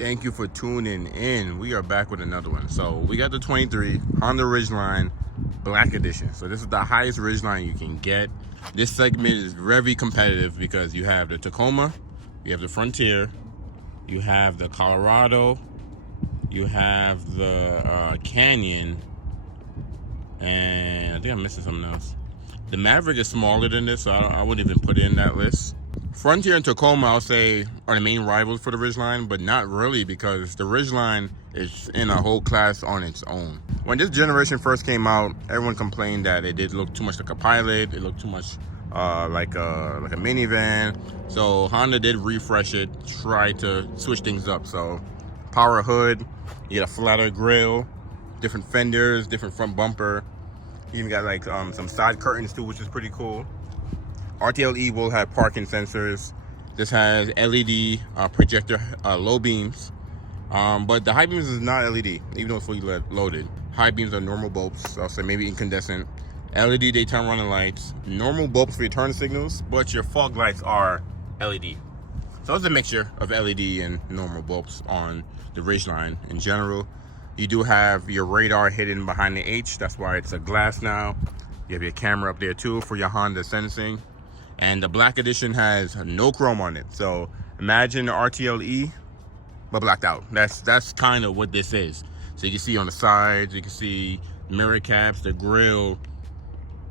Thank you for tuning in. We are back with another one. So we got the 23 Honda Ridgeline Black Edition. So this is the highest Ridgeline you can get. This segment is very competitive because you have the Tacoma, you have the Frontier, you have the Colorado, you have the Canyon, and I think I'm missing something else. The Maverick is smaller than this, so I wouldn't even put it in that list. Frontier and Tacoma, I'll say, are the main rivals for the Ridgeline, but not really, because the Ridgeline is in a whole class on its own. When this generation first came out, everyone complained that it did look too much like a Pilot. It looked too much like a minivan. So Honda did refresh it, try to switch things up. So power hood, you get a flatter grille, different fenders, different front bumper. You even got like some side curtains too, which is pretty cool. RTLE will have parking sensors. This has LED projector low beams, but the high beams is not LED, even though it's fully loaded. High beams are normal bulbs, I'll say maybe incandescent. LED daytime running lights, normal bulbs for your turn signals, but your fog lights are LED. So it's a mixture of LED and normal bulbs on the Ridgeline in general. You do have your radar hidden behind the H, that's why it's a glass now. You have your camera up there too for your Honda sensing. And the Black Edition has no chrome on it. So imagine the RTLE, but blacked out. That's kind of what this is. So you can see on the sides, you can see mirror caps, the grille.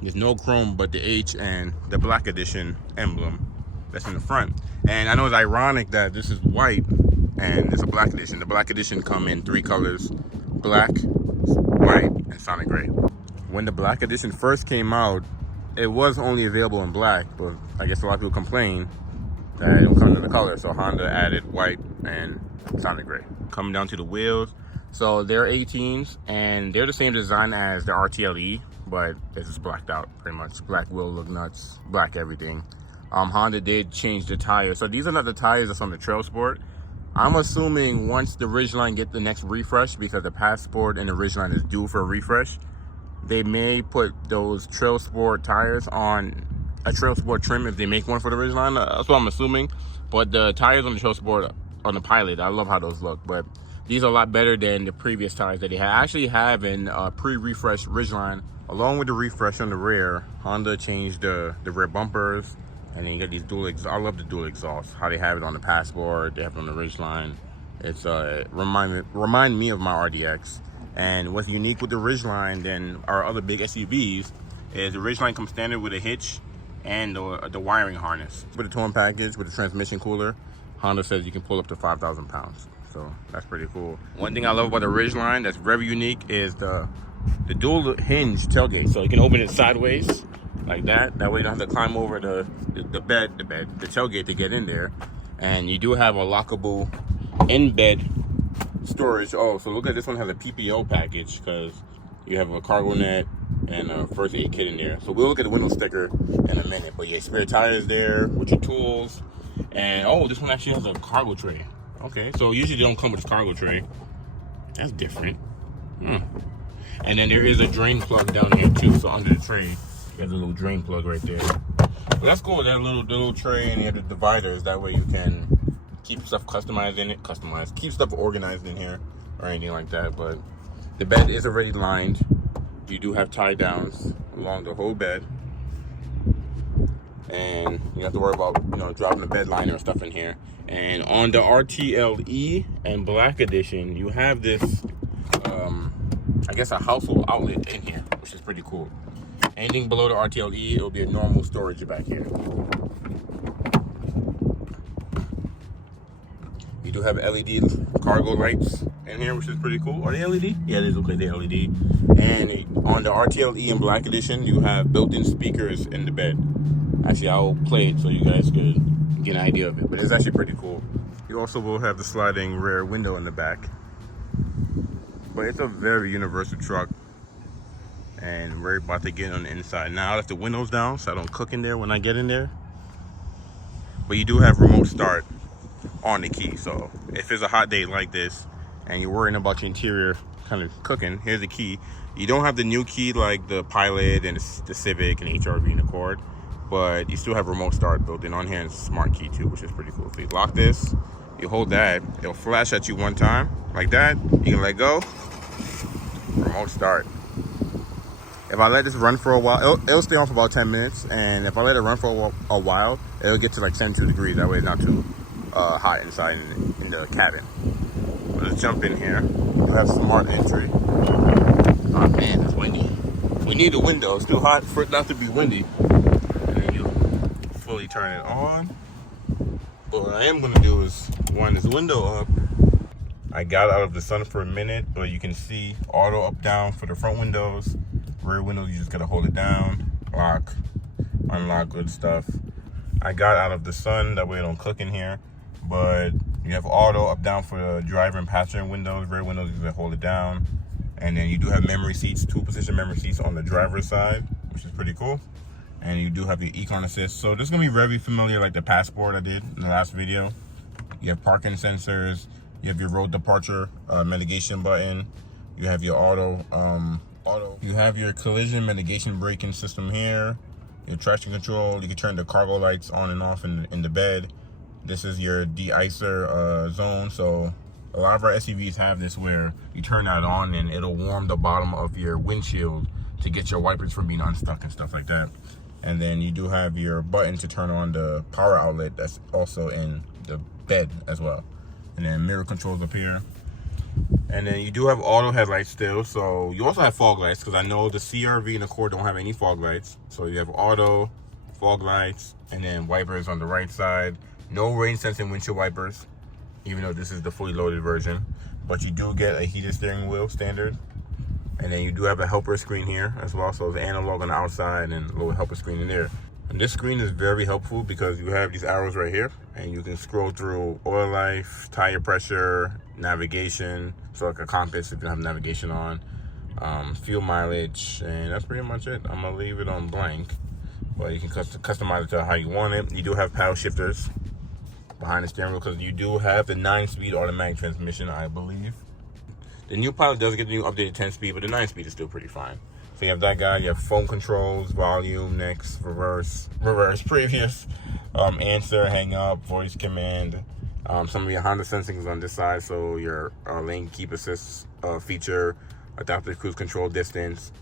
There's no chrome but the H and the Black Edition emblem that's in the front. And I know it's ironic that this is white and it's a Black Edition. The Black Edition come in 3 colors: black, white, and Sonic Gray. When the Black Edition first came out, it was only available in black, but I guess a lot of people complain that it don't come in the color. So Honda added white and Sonic Gray. Coming down to the wheels, so they're 18s and they're the same design as the RTLE, but this is blacked out pretty much. Black wheel look nuts, black everything. Honda did change the tires. So these are not the tires that's on the Trail Sport. I'm assuming once the Ridgeline get the next refresh, because the Passport and the Ridgeline is due for a refresh, they may put those Trail Sport tires on a Trail Sport trim if they make one for the Ridgeline. That's what I'm assuming. But the tires on the Trail Sport, on the Pilot, I love how those look. But these are a lot better than the previous tires that they had. I actually have in pre-refresh Ridgeline. Along with the refresh on the rear, Honda changed the rear bumpers. And then you got these dual exhausts. I love the dual exhausts. How they have it on the Passport, they have it on the Ridgeline. It's remind me of my RDX. And what's unique with the Ridgeline than our other big SUVs is the Ridgeline comes standard with a hitch and the wiring harness. With a towing package, with a transmission cooler, Honda says you can pull up to 5,000 pounds. So that's pretty cool. One thing I love about the Ridgeline that's very unique is the dual hinge tailgate. So you can open it sideways like that. That way you don't have to climb over the tailgate to get in there. And you do have a lockable in-bed storage. Oh, so look at this one, has a PPO package because you have a cargo net and a first aid kit in there. So we'll look at the window sticker in a minute. But yeah, spare tires there with your tools. And oh, this one actually has a cargo tray. Okay, so usually they don't come with a cargo tray. That's different. And then there is a drain plug down here too. So under the tray, there's a little drain plug right there. But that's cool. That little tray, and you have the dividers. That way you can keep stuff customized in it. Keep stuff organized in here or anything like that. But the bed is already lined. You do have tie downs along the whole bed. And you don't have to worry about, dropping the bed liner and stuff in here. And on the RTLE and Black Edition, you have this, I guess a household outlet in here, which is pretty cool. Anything below the RTLE, it'll be a normal storage back here. You do have LED cargo lights in here, which is pretty cool. Are they LED? Yeah, they look like they're LED. And on the RTLE and Black Edition, you have built-in speakers in the bed. Actually, I'll play it so you guys could get an idea of it, but it's actually pretty cool. You also will have the sliding rear window in the back. But it's a very universal truck. And we're about to get on the inside. Now I left the windows down so I don't cook in there when I get in there. But you do have remote start on the key. So if it's a hot day like this and you're worrying about your interior kind of cooking, here's the key. You don't have the new key like the Pilot and the Civic and HRV and Accord, but you still have remote start built in on here, and smart key too, which is pretty cool. So you lock this, You hold that, it'll flash at you one time, like that. You can let go, remote start. If I let this run for a while, it'll stay on for about 10 minutes. And if I let it run for a while, it'll get to like 72 degrees. That way it's not too hot inside in the cabin. Let's jump in here. You have smart entry. Oh man, it's windy. We need a window. It's too hot for it not to be windy. And then you fully turn it on. But what I am gonna do is wind this window up. I got out of the sun for a minute, but you can see auto up down for the front windows. Rear windows, you just gotta hold it down, lock, unlock, good stuff. I got out of the sun, that way it don't cook in here. But you have auto up down for the driver and passenger windows. Rear windows, you just hold it down. And then you do have memory seats, 2-position memory seats on the driver's side, which is pretty cool. And you do have your Econ Assist. So this is gonna be very familiar like the Passport I did in the last video. You have parking sensors, you have your road departure mitigation button, you have your auto, you have your collision mitigation braking system here, your traction control. You can turn the cargo lights on and off in the bed. This is your de-icer zone. So a lot of our SUVs have this where you turn that on and it'll warm the bottom of your windshield to get your wipers from being unstuck and stuff like that. And then you do have your button to turn on the power outlet that's also in the bed as well. And then mirror controls up here. And then you do have auto headlights still. So you also have fog lights, because I know the CR-V and the Accord don't have any fog lights. So you have auto, fog lights, and then wipers on the right side. No rain sensing windshield wipers, even though this is the fully loaded version. But you do get a heated steering wheel standard. And then you do have a helper screen here as well. So it's analog on the outside and a little helper screen in there. And this screen is very helpful because you have these arrows right here and you can scroll through oil life, tire pressure, navigation, so like a compass if you have navigation on, fuel mileage, and that's pretty much it. I'm gonna leave it on blank, but you can customize it to how you want it. You do have paddle shifters behind the steering wheel because you do have the 9-speed automatic transmission, I believe. The new Pilot does get the new updated 10-speed, but the 9-speed is still pretty fine. So you have that guy, you have phone controls, volume, next, reverse, previous, answer, hang up, voice command. Some of your Honda sensing is on this side, so your lane keep assist feature, adaptive cruise control distance.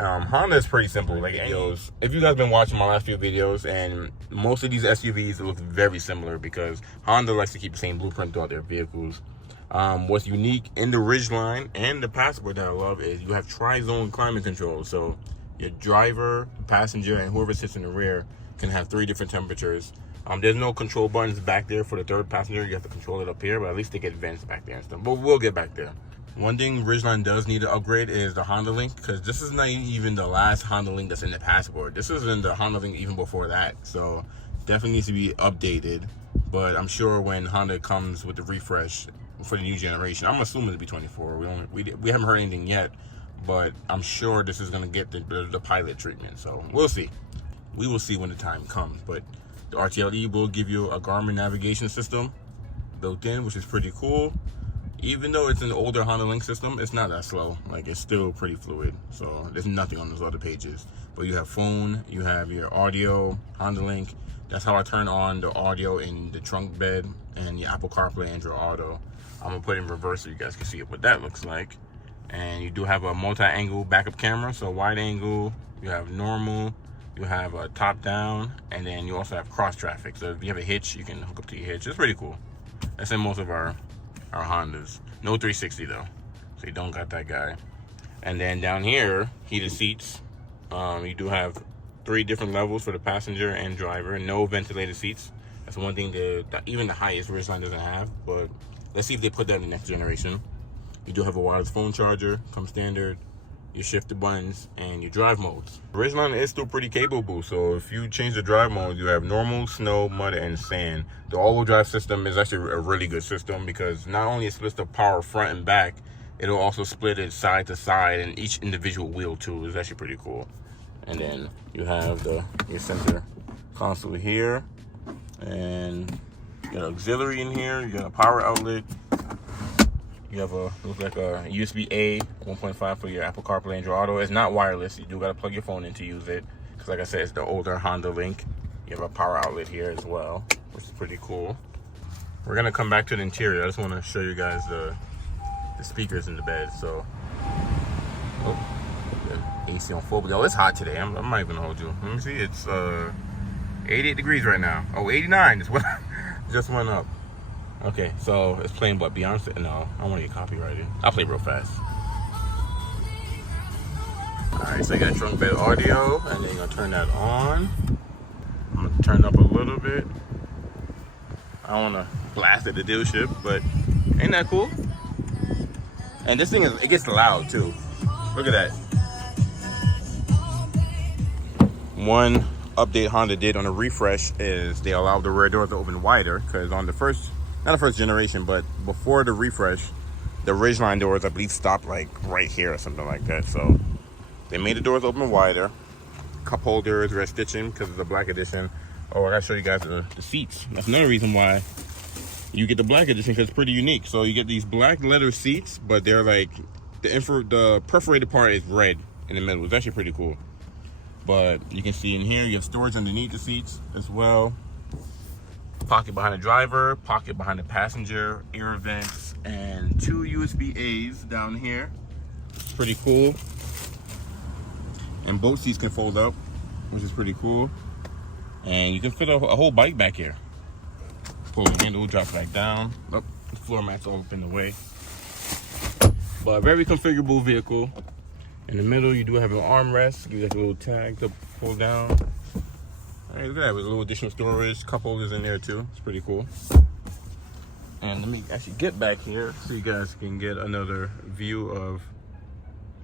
Honda is pretty simple. Like videos, if you guys been watching my last few videos, and most of these SUVs look very similar because Honda likes to keep the same blueprint throughout their vehicles. What's unique in the Ridgeline and the Passport that I love is you have tri-zone climate control. So your driver, passenger, and whoever sits in the rear can have 3 different temperatures. There's no control buttons back there for the third passenger. You have to control it up here, but at least they get vents back there and stuff. But we'll get back there. One thing Ridgeline does need to upgrade is the Honda Link, because this is not even the last Honda Link that's in the Passport. This is in the Honda Link even before that. So definitely needs to be updated. But I'm sure when Honda comes with the refresh for the new generation, I'm assuming it'll be 24. We haven't heard anything yet, but I'm sure this is going to get the Pilot treatment. So we'll see. We will see when the time comes. But the RTLE will give you a Garmin navigation system built in, which is pretty cool. Even though it's an older Honda Link system, it's not that slow. Like, it's still pretty fluid. So there's nothing on those other pages. But you have phone, you have your audio, Honda Link. That's how I turn on the audio in the trunk bed and the Apple CarPlay, Android Auto. I'm gonna put it in reverse so you guys can see what that looks like. And you do have a multi-angle backup camera. So wide angle, you have normal, you have a top down, and then you also have cross traffic. So if you have a hitch, you can hook up to your hitch. It's pretty cool. That's in most of our Hondas. No 360 though, so you don't got that guy. And then down here, heated seats. You do have 3 different levels for the passenger and driver. No ventilated seats. That's one thing that even the highest Ridgeline doesn't have, but let's see if they put that in the next generation. You do have a wireless phone charger, comes standard, your shifter buttons, and your drive modes. Ridgeline is still pretty capable, so if you change the drive mode, you have normal, snow, mud, and sand. The all-wheel drive system is actually a really good system because not only it splits the power front and back, it'll also split it side to side, and each individual wheel too is actually pretty cool. And then you have your center console here, and you got an auxiliary in here, you got a power outlet. You have looks like a USB-A 1.5 for your Apple CarPlay, Android Auto. It's not wireless. You do got to plug your phone in to use it. Because like I said, it's the older Honda Link. You have a power outlet here as well, which is pretty cool. We're gonna come back to the interior. I just want to show you guys the speakers in the bed. So, oh, the AC on full. But yo, it's hot today. I'm not even gonna hold you. Let me see. It's 88 degrees right now. Oh, 89 is what just went up. Okay, so it's playing what, Beyonce? No, I don't want to get copyrighted. I'll play real fast. Alright, so you got trunk bed audio, and then you're gonna turn that on. I'm gonna turn up a little bit. I don't wanna blast at the dealership, but ain't that cool? And this thing it gets loud too. Look at that. One update Honda did on a refresh is they allowed the rear doors to open wider, because on the first, not the first generation, but before the refresh, the Ridgeline doors I believe stopped like right here or something like that. So they made the doors open wider. Cup holders, red stitching because it's a black edition. Oh, I gotta show you guys the seats. That's another reason why you get the black edition, because it's pretty unique. So you get these black leather seats, but they're like the perforated part is red in the middle. It's actually pretty cool. But you can see in here you have storage underneath the seats as well. Pocket behind the driver, pocket behind the passenger, air vents, and 2 USB A's down here. It's pretty cool. And both seats can fold up, which is pretty cool. And you can fit a whole bike back here. Pull the handle, drop back down. Oh, the floor mats all up in the way. But a very configurable vehicle. In the middle, you do have an armrest. You got a little tag to pull down. All right, look at that, with a little additional storage. Cup holders in there too. It's pretty cool. And let me actually get back here so you guys can get another view of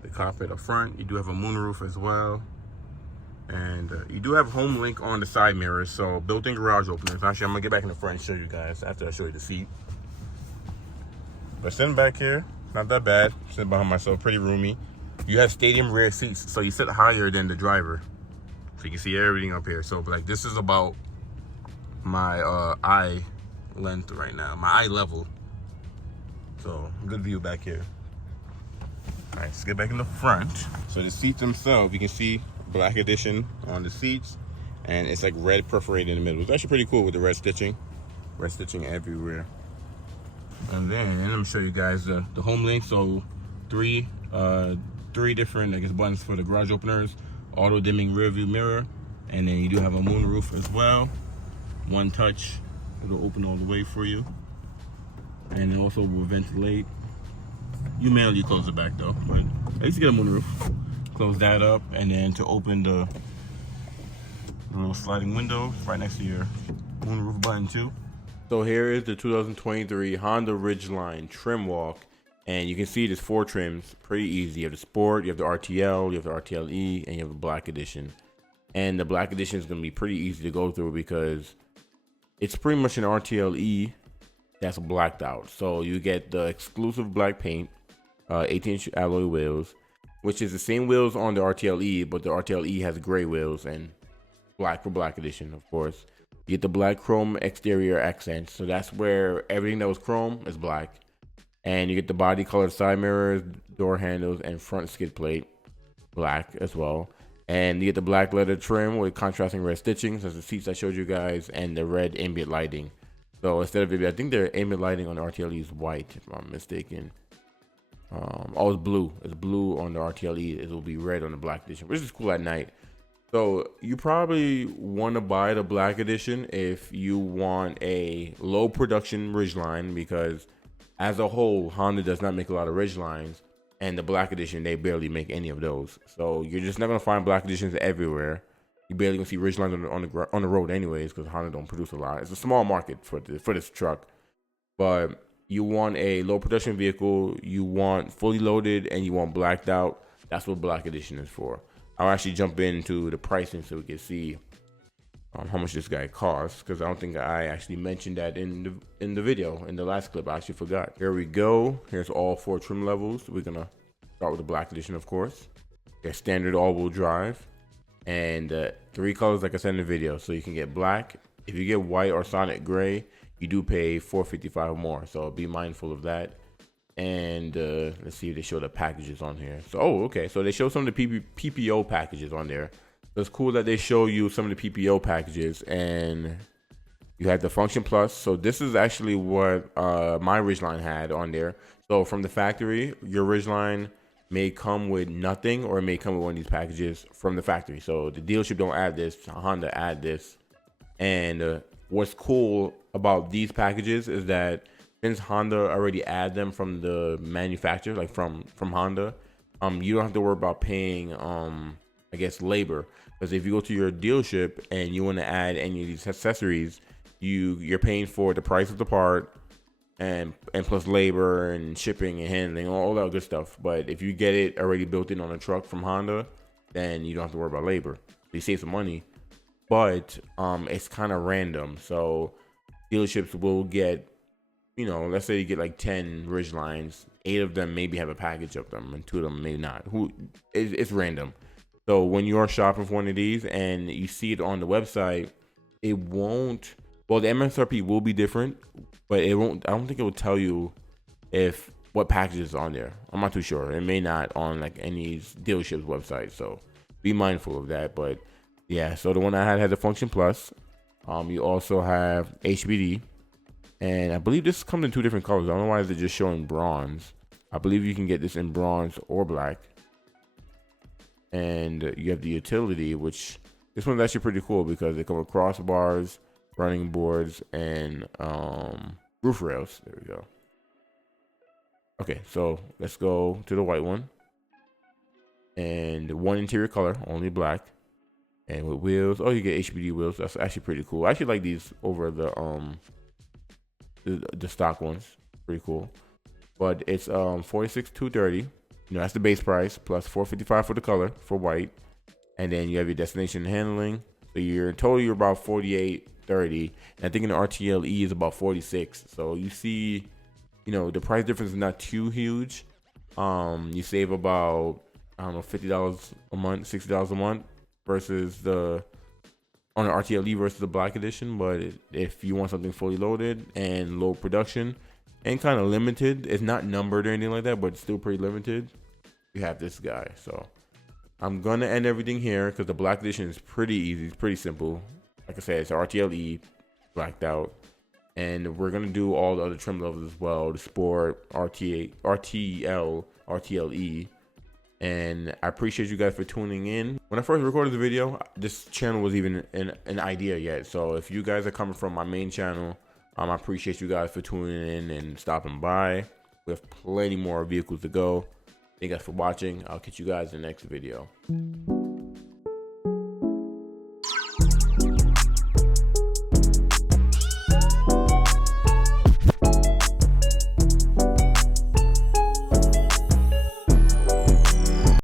the cockpit up front. You do have a moonroof as well. And you do have home link on the side mirrors, so built-in garage openers. Actually, I'm gonna get back in the front and show you guys after I show you the seat. But sitting back here, not that bad. Sitting behind myself, pretty roomy. You have stadium rear seats, so you sit higher than the driver, so you can see everything up here. So like this is about my eye length right now, my eye level. So good view back here. All right, let's get back in the front. So the seats themselves, you can see black edition on the seats, and it's like red perforated in the middle. It's actually pretty cool with the red stitching everywhere. And then I'm gonna show you guys the home link. So three different, I guess, buttons for the garage openers, auto dimming rear view mirror, and then you do have a moon roof as well. One touch, it'll open all the way for you, and it also will ventilate. You manually close it back though, but at least you get a moon roof. Close that up, and then to open the little sliding window right next to your moonroof button too. So here is the 2023 Honda Ridgeline trim walk, and you can see there's 4 trims, pretty easy. You have the Sport, you have the RTL, you have the RTLE, and you have the Black Edition. And the Black Edition is going to be pretty easy to go through because it's pretty much an RTLE that's blacked out. So you get the exclusive black paint, 18-inch alloy wheels, which is the same wheels on the RTLE, but the RTLE has gray wheels and black for Black Edition, of course. You get the black chrome exterior accents, so that's where everything that was chrome is black. And you get the body colored side mirrors, door handles, and front skid plate, black as well. And you get the black leather trim with contrasting red stitching, such as the seats I showed you guys, and the red ambient lighting. So instead of, I think their ambient lighting on the RTLE is white, if I'm mistaken. Oh, it's blue. It's blue on the RTLE. It will be red on the Black Edition, which is cool at night. So you probably want to buy the Black Edition if you want a low production Ridgeline, because as a whole, Honda does not make a lot of Ridgelines, and the Black Edition, they barely make any of those. So you're just not gonna find Black Editions everywhere. You barely gonna see Ridgelines on the road anyways, because Honda don't produce a lot. It's a small market for this truck, but you want a low production vehicle, you want fully loaded, and you want blacked out. That's what Black Edition is for. I'll actually jump into the pricing so we can see how much this guy costs, because I don't think I actually mentioned that in the video, in the last clip. I actually forgot. Here we go. Here's all 4 trim levels. We're gonna start with the Black Edition, of course. There's standard all-wheel drive, and 3 colors like I said in the video. So you can get black. If you get white or Sonic Gray, you do pay $455 more, so be mindful of that. And let's see if they show the packages on here. So, okay, so they show some of the PPO packages on there. So it's cool that they show you some of the PPO packages, and You had the Function Plus. So this is actually what my Ridgeline had on there. So from the factory, your Ridgeline may come with nothing, or it may come with one of these packages from the factory. So the dealership don't add this, Honda add this. And what's cool about these packages is that since Honda already add them from the manufacturer, like from Honda, you don't have to worry about paying I guess labor. Because if you go to your dealership and you want to add any of these accessories, you're paying for the price of the part, and plus labor and shipping and handling, all that good stuff. But if you get it already built in on a truck from Honda, then you don't have to worry about labor. You save some money, but it's kind of random. So dealerships will get, let's say you get like 10 Ridgelines, 8 of them maybe have a package of them, and 2 of them may not. It's random. So when you are shopping for one of these and you see it on the website, it won't. Well, the MSRP will be different, but it won't. I don't think it will tell you what package is on there. I'm not too sure. It may not on like any dealership's website. So be mindful of that. But yeah, so the one I had the Function Plus. You also have HBD, and I believe this comes in 2 different colors. I don't know why they're just showing bronze. I believe you can get this in bronze or black. And you have the utility, which this one's actually pretty cool because they come with crossbars, running boards, and roof rails. There we go. Okay, so let's go to the white one. And 1 interior color, only black. And with wheels, you get HBD wheels. That's actually pretty cool. I actually like these over the stock ones. Pretty cool. But it's $46,230. That's the base price plus $455 for the color for white, and then you have your destination handling. So you're about $48.30, and I think in the RTLE is about $46. So you see, the price difference is not too huge. You save about $50 a month, $60 a month versus on the RTLE versus the black edition. But if you want something fully loaded and low production and kind of limited, it's not numbered or anything like that, but it's still pretty limited, you have this guy. So I'm gonna end everything here because the black edition is pretty easy. It's pretty simple. Like I said, it's RTLE blacked out, and we're gonna do all the other trim levels as well: the Sport, RTL, RTLE. And I appreciate you guys for tuning in. When I first recorded the video, this channel was even an idea yet. So if you guys are coming from my main channel, I appreciate you guys for tuning in and stopping by. We have plenty more vehicles to go. Thank you guys for watching. I'll catch you guys in the next video.